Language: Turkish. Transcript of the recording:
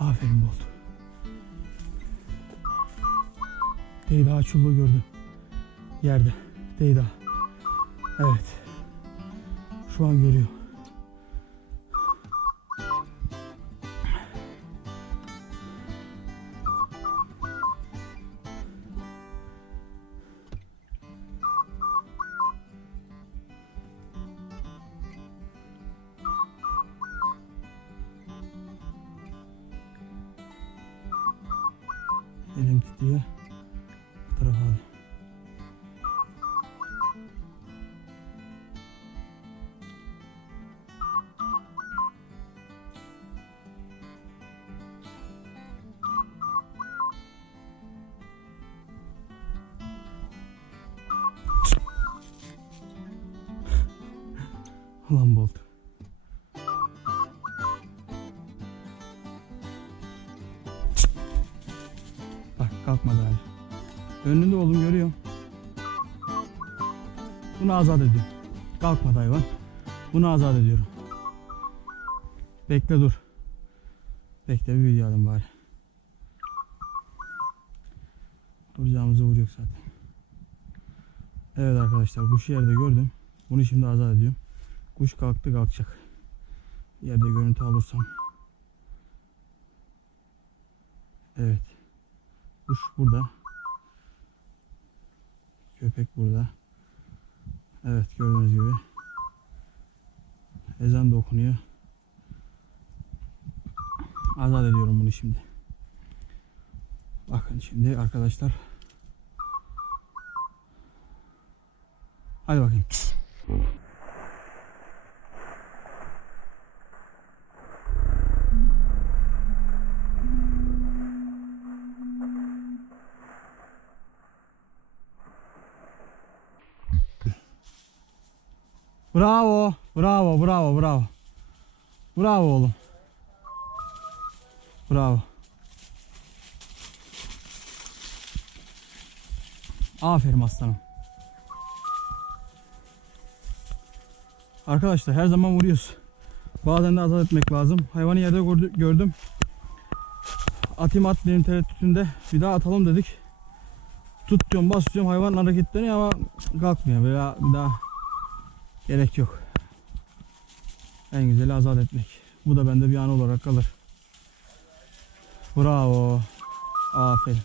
Aferin Bolt. Deyda çulluğu gördüm. Yerde. Deyda. Evet. Şu an görüyor. Elim titriyor. Bu tarafa al. Ulan Bolt. Kalkmadı hala. Önünde oğlum görüyor. Bunu azat ediyorum. Kalkmadı hayvan. Bunu azat ediyorum. Bekle dur. Bekle bir video alayım bari. Vuracağımıza vuruyor zaten. Evet arkadaşlar kuşu yerde gördüm. Bunu şimdi azat ediyorum. Kuş kalktı kalkacak. Yerde görüntü alırsam. Evet. Kuş burada. Köpek burada. Evet gördüğünüz gibi. Ezan da okunuyor. Azat ediyorum bunu şimdi. Bakın şimdi arkadaşlar. Hadi bakayım. Bravo. Bravo, bravo, bravo. Bravo oğlum. Bravo. Aferin aslanım. Arkadaşlar her zaman vuruyoruz. Bazen de azat etmek lazım. Hayvanı yerde gördü- gördüm. Atayım atmayayım tereddütünde. Bir daha atalım dedik. Tut diyorum bas diyorum hayvan hareketleniyor ama kalkmıyor. Veya bir daha Gerek yok. En güzeli azat etmek. Bu da bende bir an olarak kalır. Bravo. Aferin.